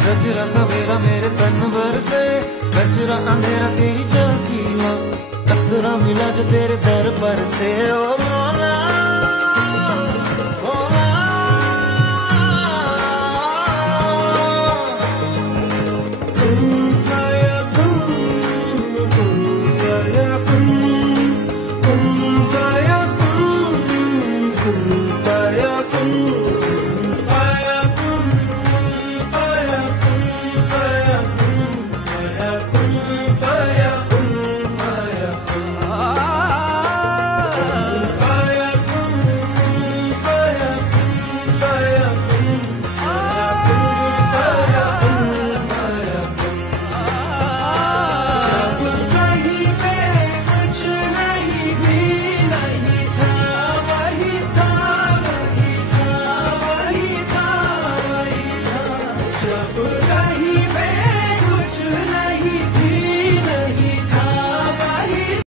सजरा सवेरा मेरे तन भर से, कचरा अंधेरा तेरी चलती हो, कतरा मिला जो तेरे दर पर से। ओ मौला मौला, कुन फयकुन, कुन फयकुन, कुन फयकुन, कुन फयकुन, Jab kahin